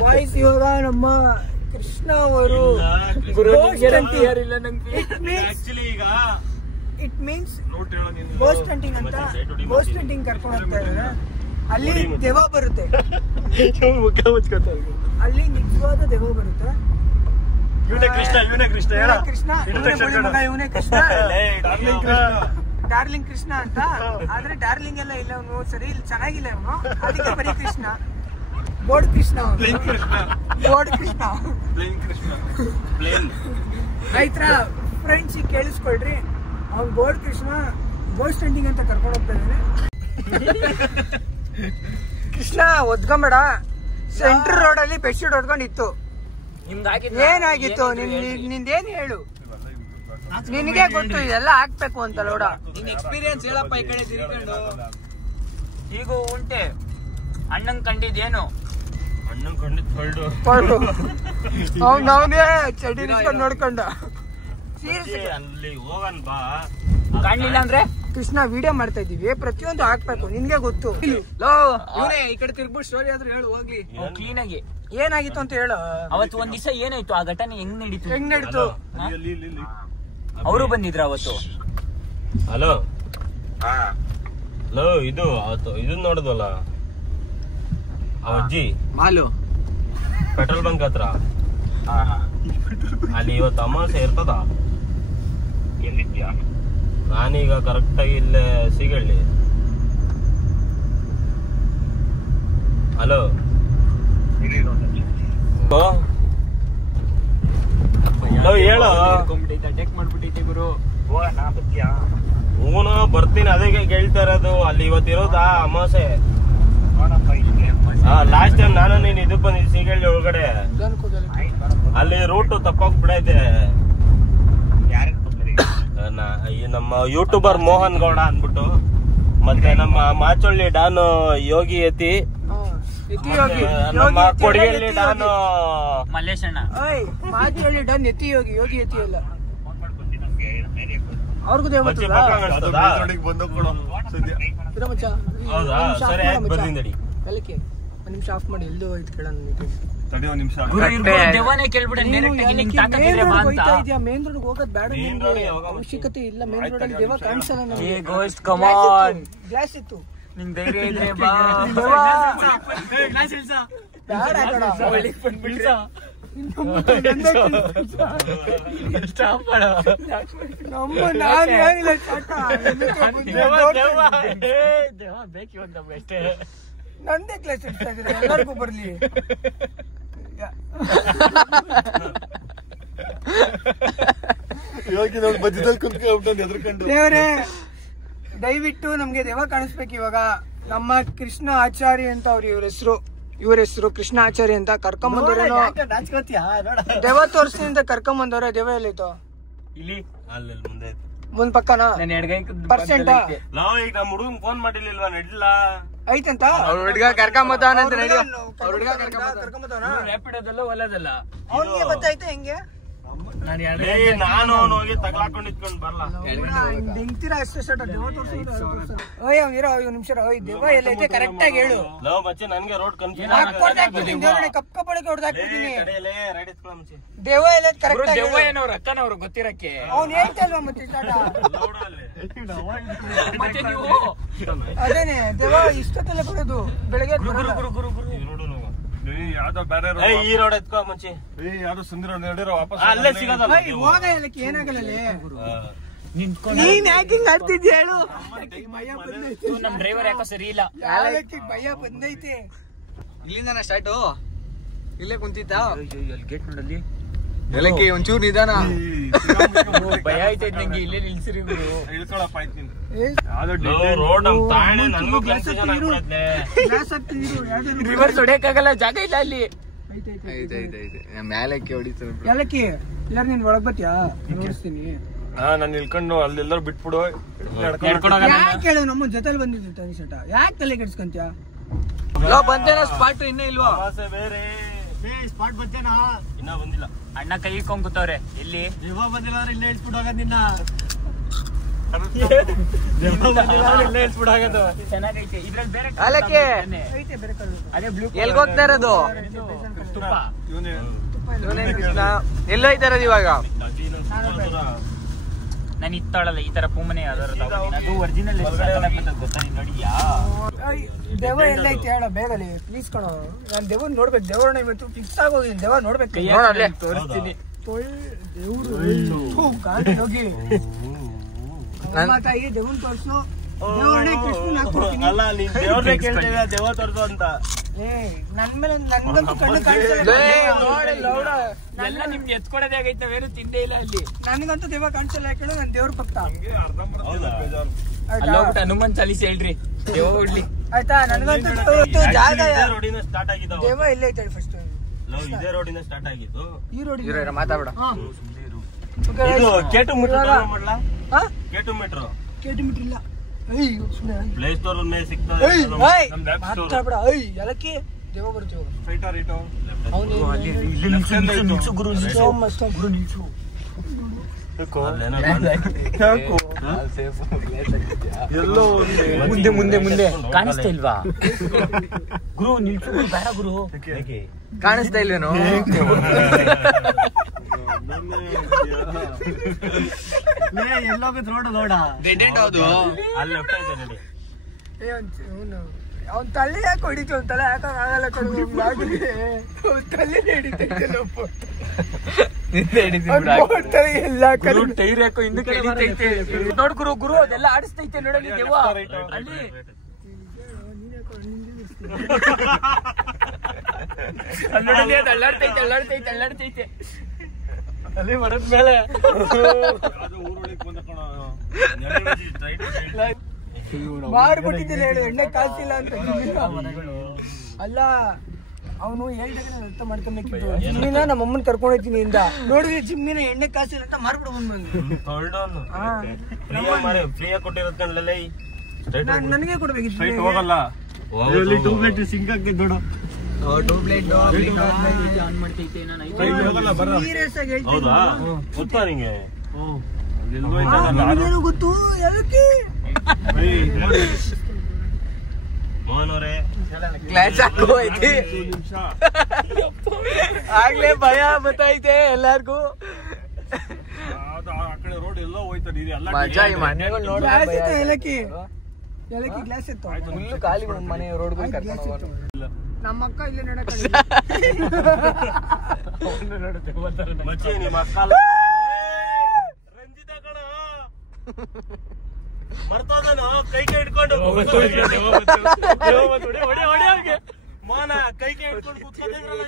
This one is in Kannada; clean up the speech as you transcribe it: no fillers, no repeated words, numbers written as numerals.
ಬಾಯ್ಸ್ ಇವಾಗ ನಮ್ಮ ಕೃಷ್ಣ ಅವರು ಇಟ್ ಮೀನ್ಸ್ ಗೋಸ್ಟ್ ಹಂಟಿಂಗ್ ಅಂತ ಗೋಸ್ಟ್ ಹಂಟಿಂಗ್ ಕರ್ಕೊಂಡು ಹೋಗ್ತಾ ಇದ್ದಾರೆ. ಅಲ್ಲಿ ದೆವ್ವ ಬರುತ್ತೆ, ಅಲ್ಲಿ ನಿಜವಾದ ದೆವ್ವ ಬರುತ್ತೆ. ಇವನೇ ಕೃಷ್ಣ ಡಾರ್ಲಿಂಗ್ ಕೃಷ್ಣ ಅಂತ. ಆದ್ರೆ ಡಾರ್ಲಿಂಗ್ ಎಲ್ಲ ಇಲ್ಲ ಅವನು, ಸರಿ ಇಲ್ಲಿ ಚೆನ್ನಾಗಿಲ್ಲ ಅವನು, ಅದಕ್ಕೆ ಬರೀ ಕೃಷ್ಣ. ಬೋರ್ಡ್ ಕೃಷ್ಣ ರೈತರ ಫ್ರೆಂಡ್ಸ್ ಈಗ ಕೇಳಿಸ್ಕೊಳ್ರಿ, ಅವ್ನು ಬೋರ್ಡ್ ಕೃಷ್ಣ ಗೋಸ್ಟ್ ಹಂಟಿಂಗ್ ಅಂತ ಕರ್ಕೊಂಡು ಹೋಗ್ತಾ ಇದ್ದಾನೆ. ಕೃಷ್ಣ ಒದ್ಕೊಂಬೇಡ, ಸೆಂಟ್ರಲ್ ರೋಡ್ ಅಲ್ಲಿ ಬೆಡ್ಶೀಟ್ ಹೊಡ್ಕೊಂಡಿತ್ತು. ಏನಾಗಿತ್ತು ನಿಂದೇನ್ ಹೇಳು, ನಿನಗೆ ಗೊತ್ತು ಇದೆಲ್ಲ ಹಾಕ್ಬೇಕು ಅಂತ ಲೋಡ. ನಿನ್ ಎಕ್ಸ್ಪೀರಿಯನ್ಸ್ ಹೇಳಪ್ಪ. ಈ ಕಡೆ ತಿರ್ಕೊಂಡು ಈಗ ಉಂಟೆ ಅಣ್ಣಂಗ್ ಕಂಡಿದ್ದೇನು? ಅಣ್ಣಂಗ್ ಕಂಡಿದ್ದು ಅವನೇ ಚಡಿ ನೋಡ್ಕೊಂಡ. ಅಲ್ಲಿ ಹೋಗನ್ ಬಾ. ಕಾಣ್ಲಿಲ್ಲ ಅಂದ್ರೆ ಕೃಷ್ಣ ವಿಡಿಯೋ ಮಾಡ್ತಾ ಇದೀವಿ, ಪ್ರತಿಯೊಂದು ಹಾಕ್ಬೇಕು, ನಿನ್ಗೆ ಗೊತ್ತು. ಈ ಕಡೆ ತಿರ್ಗ್ಬಿಟ್ಟು ಸ್ಟೋರಿ ಆದ್ರೂ ಹೇಳು ಹೋಗ್ಲಿ. ಕ್ಲೀನ್ ಆಗಿ ಏನಾಗಿತ್ತು ಅಂತ ಹೇಳು. ಅವತ್ತು ಒಂದ್ ದಿವಸ ಏನಾಯ್ತು, ಆ ಘಟನೆ ಹೆಂಗ್ ನಡೀತು? ಅವರು ಬಂದಿದ್ರ ಅವತ್ತು? ಹಲೋ ಹಲೋ, ಇದು ಅವತ್ತು ಇದನ್ ನೋಡಿದ್ವಲ್ಲ ಅಜ್ಜಿ ಮಾಲು ಪೆಟ್ರೋಲ್ ಬಂಕ್ ಹತ್ರ, ಅಲ್ಲಿ ಇವತ್ತು ಅಮಾವಾಸ್ಯೆ ಇರ್ತದ? ಎಲ್ಲಿದ್ಯಾ? ನಾನೀಗ ಕರೆಕ್ಟ್ ಆಗಿ ಇಲ್ಲೇ ಸಿಗಳ್ಳಿ. ಹಲೋ ಹೇಳು. ಹೂನ ಬರ್ತೀನಿ, ಅದಕ್ಕೆ ಕೇಳ್ತಾ ಇರೋದು. ಅಲ್ಲಿ ಇವತ್ತು ಇರೋದಾ ಅಮಾವಾಸ್ಯೆ? ಲಾಸ್ಟ್ ಟೈಮ್ ನಾನು ನೀನ್ ಇದಕ್ ಬಂದಿದ್ದೆ ಸಿಗಳ್ಳಿ ಒಳಗಡೆ, ಅಲ್ಲಿ ರೂಟ್ ತಪ್ಪೋಗ್ಬಿಡೈತೆ. ನಮ್ಮ ಯೂಟ್ಯೂಬರ್ ಮೋಹನ್ ಗೌಡ ಅನ್ಬಿಟ್ಟು, ಮತ್ತೆ ನಮ್ಮ ಮಾಚೊಳ್ಳಿ ಡಾನು ಯೋಗಿ ಯತಿ, ನಮ್ಮ ಕೊಡಿಯಲ್ಲಿ ಡಾನು ಮಲ್ಲೇಶಣ್ಣ. ಮಾಚೊಳ್ಳಿ ಡಾನ್ ಯತಿ ಯೋಗಿ, ಯೋಗಿ ಯತಿ ಅಲ್ಲ. ಅವ್ರಿಗೂ ಕಲಕ್ಕೆ ಒಂದ್ ನಿಮಿಷ ಆಫ್ ಮಾಡಿ ಎಲ್ಲೋ ಹೋಯ್ತು ಕೇಳೋಣ. ಮೇನ್ ರೋಡ್ ಹೋಗೋದ್ ಬೇಡ, ಅವಶ್ಯಕತೆ ಇಲ್ಲ. ಮೇನ್ ರೋಡ್ ಅಲ್ಲಿ ದೇವ ಕಾಣಿಸಲ್ಲ ನಮ್ಗೆ. ಗ್ಲಾಸ್ ಇತ್ತು, ನಿಂಗ್ ಧೈರ್ಯ ಇದ್ರೆ ನಂದೇ ಕ್ಲಾಸ್ ಇಡ್ತಾ ಇದ್ರೆ ಎಲ್ಲರಿಗೂ ಬರ್ಲಿ. ದೇವರೇ ದಯವಿಟ್ಟು ನಮ್ಗೆ ದೇವ ಕಾಣಿಸ್ಬೇಕು. ಇವಾಗ ನಮ್ಮ ಕೃಷ್ಣ ಆಚಾರ್ಯ ಅಂತ ಅವ್ರ ಇವ್ರ ಹೆಸರು ಕೃಷ್ಣ ಆಚಾರ್ಯ ಅಂತ ಕರ್ಕೊಂಬಂದವ್ರೇನೋ ದೇವ ತೋರ್ಸಿನಿಂದ ಕರ್ಕೊಂಬಂದವ್ರೆ. ದೇವ ಎಲ್ಲೈತು? ಇಲ್ಲಿ ಮುಂದೆ ಮುಂದ್ ಪಕ್ಕನಾ ಪರ್ಸೆಂಟ್ ನಾವು ಈಗ ನಮ್ಮ ಹುಡುಗನ್ ಫೋನ್ ಮಾಡಿರ್ಲಿಲ್ವಾ? ನಡಿಲ್ಲ ಐತಂತ ಹುಡುಗ ಕರ್ಕೊಂಬತ್ತವನಂತ. ರ್ಯಾಪಿಡೋದಲ್ಲ ಒಳ್ಳೇದಲ್ಲ ಅವ್ನಿಗೆ ಗೊತ್ತಾಯ್ತು. ಹೆಂಗೆ ನಾನು ಹೋಗಿ ತಗ್ಲಾಕೊಂಡ್ ಇಟ್ಕೊಂಡ್ ಬರಲ್ಲ. ಹೆಂಗ್ತೀರಾ ಅಷ್ಟೇ ಸ್ಟಾರ್ಟ್ ಓಯ್ ಅವ್ನಿರೋ ನಿಮಿಷ. ಓಯ್ ದೇವ ಎಲ್ಲೈತೆ ಕರೆಕ್ಟ್ ಆಗಿ ಹೇಳು. ನನ್ಗೆ ರೋಡ್ ಕನ್ಫ್ಯೂಸ್ ಕಪ್ ಕಪ್ಪಳಕ್ಕೆ ಹೊಡೆದಾಕ್ಬಿಡ್ತೀನಿ. ದೇವ ಎಲ್ಲ ಕರೆಕ್ಟ್ ಆಗಿ ಅಕ್ಕನವ್ರು ಗೊತ್ತಿರಕ್ಕೆ ಅವ್ನು ಹೇಳ್ತಾ ಇಲ್ವಾ ಮತ್ತೆ ಅದೇನೆ ದೇವ ಇಷ್ಟೊತ್ತಲ್ಲೇ ಬರೋದು ಬೆಳಗ್ಗೆ. ಈ ರೋಡ್ ಎತ್ಕೋ ಮುಂಚೆ ಯಾವ್ದು ಸುಂದರ ನಡೆರೋ ವಾಪಸ್ ಅಲ್ಲೇ ಸಿಗೋದಲ್ಲ. ಹೋಗ ಹೇಳಕ್ಕೆ ಏನಾಗಲ್ಲ. ನೀನ್ ಯಾಕಿಂಗ್ ಆಗ್ತಿದ್ಯ ಹೇಳು. ನಮ್ ಡ್ರೈವರ್ ಯಾಕೋ ಸರಿ ಇಲ್ಲ. ಭಯ ಬಂದೈತೆ. ಇಲ್ಲಿಂದ ಸ್ಟಾರ್ಟು ಇಲ್ಲೇ ಕುಂತಿದ್ದ. ಗೇಟ್ ನೋಡಲ್ಲಿ ಎಲ್ಲಕ್ಕೆ ಒಂಚೂರು ನಿಧಾನ. ಭಯ ಆಯ್ತೈತ್ ನಂಗೆ. ಇಲ್ಲೇ ನಿಲ್ಸಿರಿ ಗುರು. ಇಳ್ಕೊಳಪ್ಪ ರಿವರ್ಸ್ ಹೊಡೆಯಕ್ಕಾಗಲ್ಲ, ಜಾಗ ಇಲ್ಲ ಅಲ್ಲಿ. ಮೇಲಕ್ಕೆ ಹೊಡಿತೀವಿ. ಯಾರು ನೀನ್ ಒಳಗ್ ಬತ್ತೀಯಾ? ನೋಡಿಸ್ತೀನಿ. ನಾನು ಇಳ್ಕೊಂಡು ಅಲ್ಲೆಲ್ಲರೂ ಬಿಟ್ಬಿಡು. ಕೇಳು ನಮ್ಮ ಜೊತೆಲಿ ಬಂದಿದ್ದು ತನಿಷಟ. ಯಾಕೆ ತಲೆ ಕೆಡ್ಸ್ಕೊಂತೀಯ? ಬಂದೇನ ಸ್ಪಾಟ್ ಇನ್ನೇ ಇಲ್ವಾ? ಬೇರೆ ಸ್ಪಾಟ್ ಬಂತೇನಾ? ಇನ್ನ ಬಂದಿಲ್ಲ. ಅಣ್ಣ ಕೈ ಇಟ್ಕೊಂಡ್ ಕೂತವ್ರೆ. ಎಲ್ಲಿ ಬಂದಿಲ್ಲ ಅಂದ್ರೆ ಇಲ್ಲೇ ಇಳಿಸ್ಬಿಟ್ಟು ಹೋಗೋದ್ ನಿನ್ನ. ಚೆನ್ನಾಗೈತೆ ಇದ್ರಲ್ಲಿ ಬೇರೆ ಅಲಕ್ಕೆ ಐತೆ ಬೇರೆ ಕಲರ್ ಅದೇ ಬ್ಲೂ ಎಲ್ಗ್ ಹೋಗ್ತಾ ಇರೋದು ತುಪ್ಪ ಇವನೇ ಕೃಷ್ಣ ಎಲ್ಲೋಯ್ತಾ ಇರೋದು ಇವಾಗ ನಾನು ಇತ್ತಾಳಲ್ಲ ಈ ತರ ಪೂಮನೆ ಅದು ಒರಿಜಿನಲ್ ಗೊತ್ತಾ ನೀನ್ ನೋಡಿಯಾ ದೆವ್ವ ಎಲ್ಲೈತೆ ಹೇಳ ಬೇಗಲಿ ಪ್ಲೀಸ್ ಕಣೋ ನಾನು ದೆವ್ವನ್ ನೋಡ್ಬೇಕು ದೇವ್ರನ್ನ ಇವತ್ತು ಫಿಕ್ಸ್ ಆಗೋಗಿದ್ದೀನಿ ದೆವ್ವ ನೋಡ್ಬೇಕು ತೋರಿಸ್ತೀನಿ ದೇವ್ರು ಹೋಗಿ ತಾಯಿ ದೆವ್ವನ್ ತೋರ್ಸು ದೇವ್ರನ್ನೇ ಕೃಷ್ಣನ್ ಹಾಕ್ಬಿಡ್ತೀನಿ ಅಲ್ಲ ನೀನ್ ದೇವ್ರನ್ನೇ ಕೇಳ್ತೇವೆ ದೇವ ತೋರ್ಸು ಅಂತ ನನ್ ಮೇಲೆ ನನ್ಗಂತೂ ಕಣ್ಣು ಕಾಣಿಸಲ್ಲ ಎಲ್ಲ ನಿಮ್ಗೆ ಎತ್ಕೊಡೋದೇ ಆಗೈತೆ ಬೇರೆ ತಿಂದೇ ಇಲ್ಲ ಅಲ್ಲಿ ನನ್ಗಂತೂ ದೆವ್ವ ಕಾಣಿಸಲ್ಲ ಯಾಕಂದ್ರೆ ನನ್ ದೇವ್ರ ಭಕ್ತ ಅಲ್ಲೋಗ್ಬಿಟ್ಟು ಹನುಮಾನ್ ಚಾಲೀಸ್ ಹೇಳ್ರಿ ದೇವ ಉಡ್ಲಿ ಆಯ್ತಾ ನನ್ಗಂತೂ ಇವತ್ತು ಜಾಗ ರೋಡಿನ ಸ್ಟಾರ್ಟ್ ಆಗಿದ್ದಾವ ದೆವ್ವ ಎಲ್ಲೈತೆ ಫಸ್ಟ್ ಇದೇ ರೋಡಿನ ಸ್ಟಾರ್ಟ್ ಆಗಿದ್ದು ಈ ರೋಡ್ ಮಾತಾಡ ಇದು ಕೇಟು ಮೀಟರ್ ಮಾಡ್ಲಾ ಕೇಟು ಮೀಟರ್ ಕೆಟಿಮೀಟರ್ ಇಲ್ಲ ಅಯ್ಯೋ ಸುಮ್ಮನೆ ಪ್ಲೇ ಸ್ಟೋರ್ ಮೇಲೆ ಸಿಗ್ತದೆ ಮಾತಾಡ್ಬೇಡ ಅಯ್ಯ ಎಲ್ಲಕ್ಕೆ ದೆವ್ವ ಬರ್ತೀವಿ ಮುಂದೆ ಮುಂದೆ ಮುಂದೆ ಕಾಣಿಸ್ತಾ ಇಲ್ವಾ ಗುರು ನಿಲ್ಸು ಬೇಡ ಗುರು ಕಾಣಿಸ್ತಾ ಇಲ್ವೇನು ಎಲ್ಲೋಗದ್ ರೋಡ್ ನೋಡ ಅಲ್ಲಿ ಲೆಫ್ಟ್ ಐತೆ ನೋಡಿ ಅವ್ನ್ ತಲೆ ಯಾಕೆ ಹೊಡಿತು ಅವ್ನ ತಲೆ ಯಾಕೆ ಆಗಲ್ಲ ತಲೆ ಎಲ್ಲ ಕಡೆ ಟೈರ್ ಯಾಕೋ ಹಿಂದಕ್ಕೆ ಎಳಿತೈತೆ ನೋಡ್ ಗುರು ಗುರು ಅದೆಲ್ಲ ಆಡಿಸ್ತೈತೆ ನೋಡಲಿ ದೇವ ಅಲ್ಲಿ ನೋಡಲಿ ಅದು ಅಲ್ಲಾಡ್ತೈತೆ ಅಲ್ಲಾಡ್ತೈತೆ ಅಲ್ಲಾಡ್ತೈತೆ ಅಲ್ಲಿ ಮರದ್ಮೇಲೆ ಮಾಡ್ಬಿಟ್ಟಿದ್ದಿಲ್ಲ ಹೇಳು ಎಣ್ಣೆ ಕಾಸಿಲ್ಲ ಅಂತ ಅಲ್ಲ ಅವನು ಹೇಳ್ದಾಗ ಅರ್ಥ ಮಾಡ್ಕೊಬೇಕಿತ್ತು ಜಿಮ್ಮಿನ ನಮ್ಮ ಅಮ್ಮನ್ ಕರ್ಕೊಂಡ್ ಹೋಗ್ತೀನಿ ಇಂದ ನೋಡಿದ್ರೆ ಜಿಮ್ಮಿನ ಎಣ್ಣೆ ಕಾಸಿಲ್ಲ ಅಂತ ಮಾರ್ಬಿಡು ಫ್ರೀಯಾಗಿ ಕೊಟ್ಟಿರೋದ್ ಕಣ್ಲೇ ನನಗೆ ಕೊಡ್ಬೇಕಿತ್ತು ಹೋಗಲ್ಲ ಸಿಂಕ್ ಆಗ್ತೈತೆ ನೋಡು ಸೀರಿಯಸ್ ಆಗಿ ಹೌದಾ ಗೊತ್ತಾ ನಿಂಗೆ ಹೇಳ್ತೀನಿ ಗೊತ್ತು ಅದಕ್ಕೆ ಮೋಹನ್ ಅವರೇ ಕ್ಲಾಸ್ ಹಾಕೋಯ್ತಿ ಆಗ್ಲೇ ಭಯ ಬತ್ತೈತೆ ಎಲ್ಲಾರ್ಗು ಆ ಕಡೆ ರೋಡ್ ಎಲ್ಲೋ ಹೋಯ್ತಾರೆ ಮಜಾ ಈ ಮನೆಗಳು ನೋಡಿ ಏಲಕ್ಕಿ ಏಲಕ್ಕಿ ಗ್ಲಾಸ್ ಇತ್ತು ಫುಲ್ ಖಾಲಿ ಮನೆ ರೋಡ್ಗಳು ಕರ್ಕೊಂಡು ಹೋಗೋದು ನಮ್ಮ ಅಕ್ಕ ಇಲ್ಲಿ ಮಚ್ಚಿ ನಿಮ್ಮ ಅಕ್ಕ ರಂಜಿತಾ ಕಣ ಮರ್ತೋದನು ಕೈ ಹಿಡ್ಕೊಂಡು ಮೋನ ಕೈ ಹಿಡ್ಕೊಂಡು ಕೂತ್ಕೊಂಡಿದ್ರಲ್ಲ